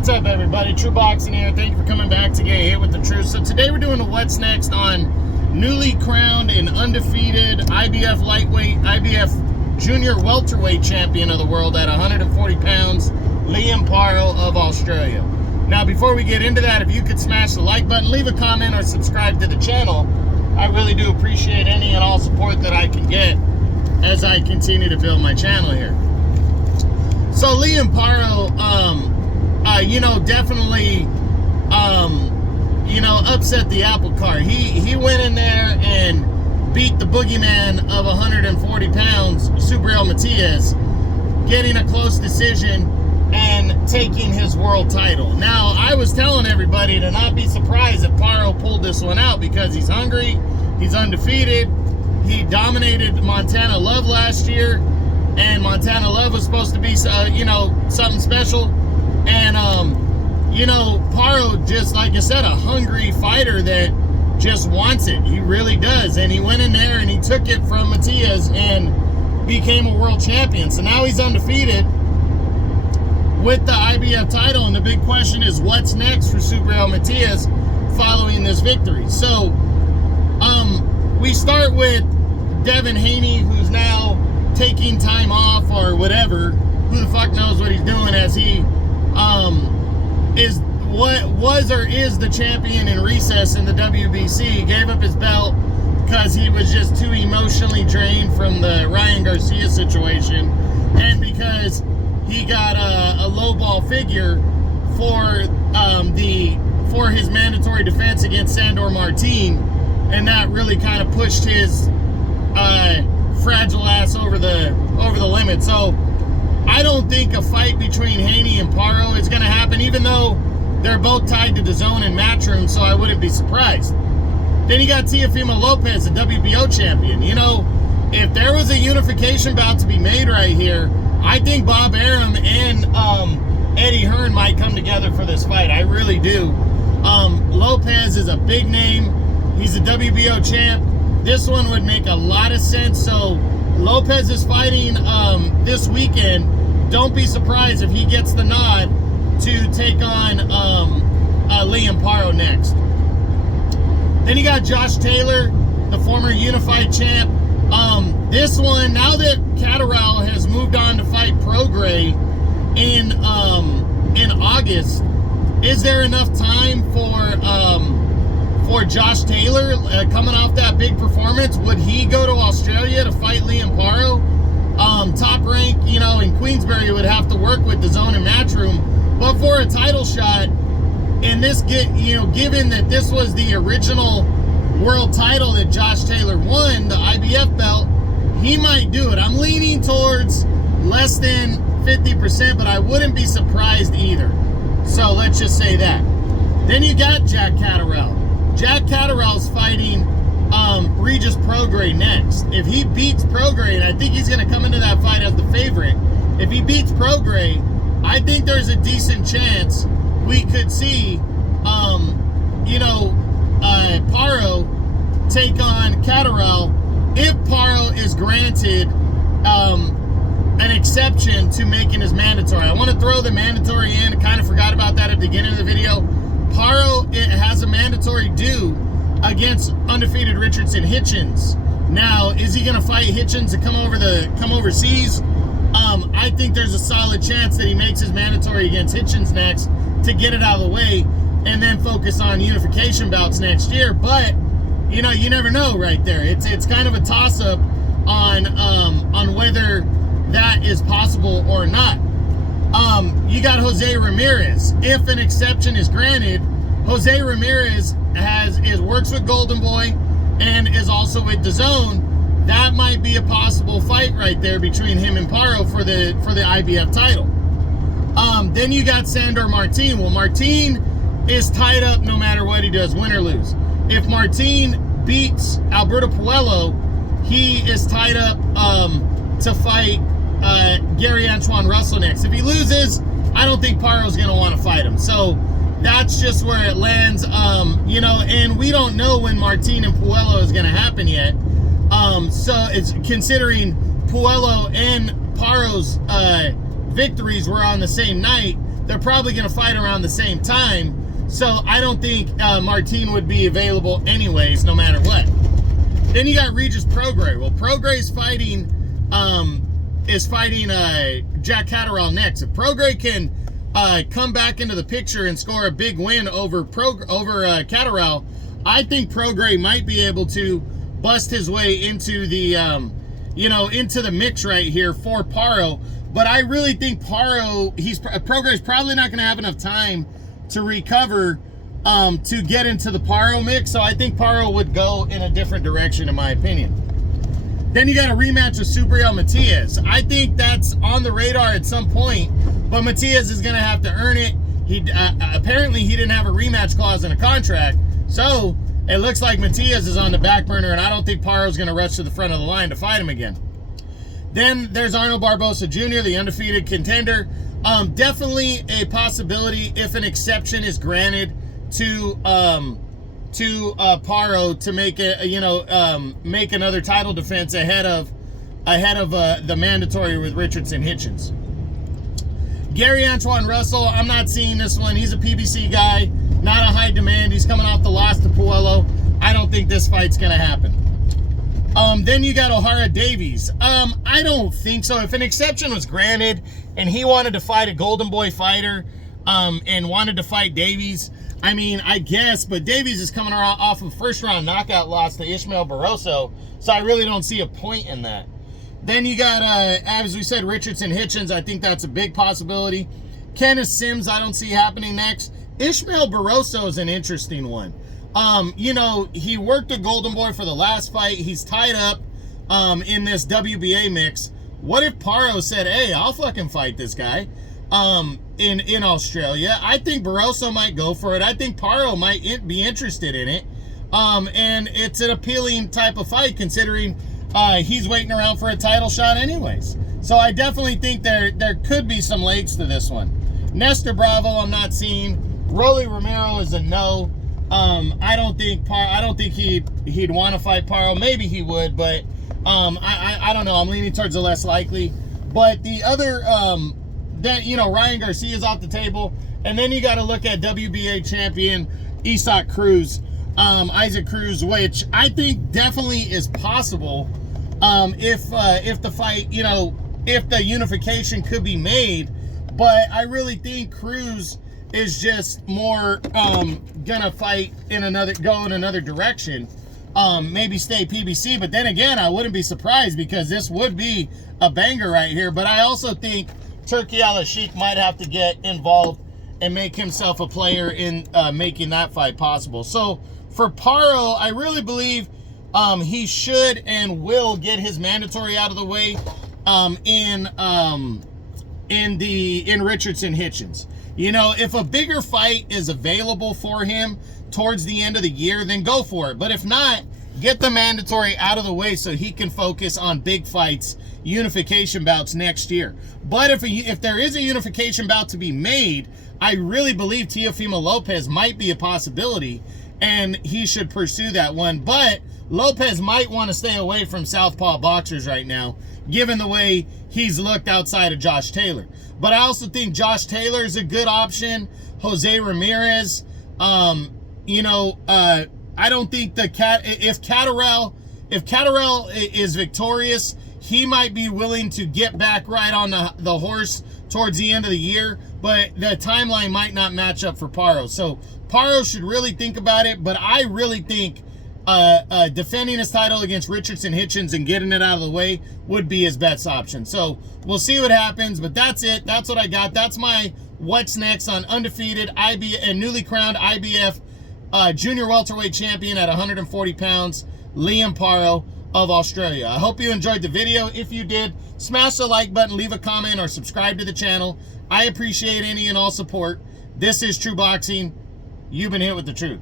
What's up, everybody? True Boxing here. Thank you for coming back to get hit with the truth. So today we're doing a what's next on newly crowned and undefeated IBF lightweight, IBF junior welterweight champion of the world at 140 pounds, Liam Paro of Australia. Now, before we get into that, if you could smash the like button, leave a comment, or subscribe to the channel, I really do appreciate any and all support that I can get as I continue to build my channel here. So Liam Paro, definitely, upset the apple cart. He went in there and beat the boogeyman of 140 pounds, Subriel Matias, getting a close decision and taking his world title. Now, I was telling everybody to not be surprised if Paro pulled this one out because he's hungry, he's undefeated, he dominated Montana Love last year, and Montana Love was supposed to be, something special. And, Paro, just like I said, a hungry fighter that just wants it. He really does. And he went in there and he took it from Matias and became a world champion. So now he's undefeated with the IBF title. And the big question is, what's next for Subriel Matias following this victory? So, we start with Devin Haney, who's now taking time off or whatever. Who the fuck knows what he's doing, as he is the champion in recess in the WBC. He gave up his belt because he was just too emotionally drained from the Ryan Garcia situation, and because he got a low ball figure for his mandatory defense against Sandor Martin, and that really kind of pushed his fragile ass over the limit. So I don't think a fight between Haney and Paro is going to happen, even though they're both tied to DAZN and Matchroom, so I wouldn't be surprised. Then you got Teofimo Lopez, the WBO champion. If there was a unification bout to be made right here, I think Bob Arum and Eddie Hearn might come together for this fight. I really do. Lopez is a big name. He's a WBO champ. This one would make a lot of sense. So Lopez is fighting this weekend. Don't be surprised if he gets the nod to take on Liam Paro next. Then you got Josh Taylor, the former unified champ. This one, now that Catterall has moved on to fight Prograis in August, is there enough time for Josh Taylor coming off that big performance? Would he go to Australia to fight Liam Paro? Top rank, in Queensbury would have to work with DAZN and Matchroom. But for a title shot, and this given that this was the original world title that Josh Taylor won, the IBF belt, he might do it. I'm leaning towards less than 50%, but I wouldn't be surprised either. So let's just say that. Then you got Jack Catterall. Jack Catterall's fighting Regis Prograis next. If he beats Prograis, and I think he's going to come into that fight as the favorite, if he beats Prograis, I think there's a decent chance we could see, Paro take on Catterall if Paro is granted an exception to making his mandatory. I want to throw the mandatory in. I kind of forgot about that at the beginning of the video. Paro has a mandatory due against undefeated Richardson Hitchens. Now, is he going to fight Hitchens to come overseas? I think there's a solid chance that he makes his mandatory against Hitchens next to get it out of the way, and then focus on unification bouts next year. But you never know right there. It's kind of a toss-up on whether that is possible or not. You got Jose Ramirez. If an exception is granted, Jose Ramirez works with Golden Boy and is also with DAZN. That might be a possible fight right there between him and Paro for the IBF title. Then you got Sandor Martin. Well, Martin is tied up no matter what he does, win or lose. If Martin beats Alberto Puello, he is tied up to fight Gary Antoine Russell next. If he loses, I don't think Paro's going to want to fight him. So that's just where it lands. And we don't know when Martin and Puello is going to happen yet. So it's considering Puello and Paro's victories were on the same night, they're probably going to fight around the same time. So I don't think Martin would be available anyways, no matter what. Then you got Regis Prograis. Well, Prograis is fighting Jack Catterall next. If Prograis can come back into the picture and score a big win over Catterall, I think Prograis might be able to bust his way into the into the mix right here for Paro. But I really think Prograis probably not going to have enough time to recover to get into the Paro mix. So I think Paro would go in a different direction, in my opinion. Then you got a rematch with Subriel Matias. I think that's on the radar at some point, but Matias is going to have to earn it. Apparently he didn't have a rematch clause in a contract, so it looks like Matias is on the back burner, and I don't think Paro's going to rush to the front of the line to fight him again. Then there's Arnold Barbosa Jr., the undefeated contender. Definitely a possibility if an exception is granted to Paro to make make another title defense ahead of the mandatory with Richardson Hitchens. Gary Antoine Russell, I'm not seeing this one. He's a PBC guy, not a high demand. He's coming off the loss to Puello. I don't think this fight's gonna happen. Then you got O'Hara Davies. I don't think so. If an exception was granted and he wanted to fight a Golden Boy fighter and wanted to fight Davies, I mean, I guess, but Davies is coming off of first-round knockout loss to Ishmael Barroso, so I really don't see a point in that. Then you got, as we said, Richardson Hitchens. I think that's a big possibility. Kenneth Sims, I don't see happening next. Ishmael Barroso is an interesting one. He worked a Golden Boy for the last fight. He's tied up in this WBA mix. What if Paro said, hey, I'll fucking fight this guy in Australia? I think Barroso might go for it. I think Paro might be interested in it. And it's an appealing type of fight considering he's waiting around for a title shot anyways. So I definitely think there could be some legs to this one. Nestor Bravo, I'm not seeing. Rolly Romero is a no. I don't think he'd want to fight Paro. Maybe he would, but I don't know. I'm leaning towards the less likely. But the other Ryan Garcia's off the table, and then you got to look at WBA champion Isaac Cruz, which I think definitely is possible if the fight, if the unification could be made. But I really think Cruz is just more gonna fight go in another direction. Maybe stay PBC, but then again, I wouldn't be surprised because this would be a banger right here. But I also think Turki Al-Sheikh might have to get involved and make himself a player in making that fight possible. So for Paro, I really believe he should and will get his mandatory out of the way in Richardson Hitchens. If a bigger fight is available for him towards the end of the year, then go for it. But if not, get the mandatory out of the way so he can focus on big fights, unification bouts next year. But if there is a unification bout to be made, I really believe Teofimo Lopez might be a possibility, and he should pursue that one. But Lopez might want to stay away from southpaw boxers right now, given the way he's looked outside of Josh Taylor. But I also think Josh Taylor is a good option. Jose Ramirez, I don't think if Catterall is victorious, he might be willing to get back right on the horse towards the end of the year, but the timeline might not match up for Paro. So Paro should really think about it, but I really think defending his title against Richardson Hitchens and getting it out of the way would be his best option. So we'll see what happens, but that's it. That's what I got. That's my what's next on undefeated and newly crowned IBF junior welterweight champion at 140 pounds, Liam Paro of Australia. I hope you enjoyed the video. If you did, smash the like button, leave a comment, or subscribe to the channel. I appreciate any and all support. This is True Boxing. You've been hit with the truth.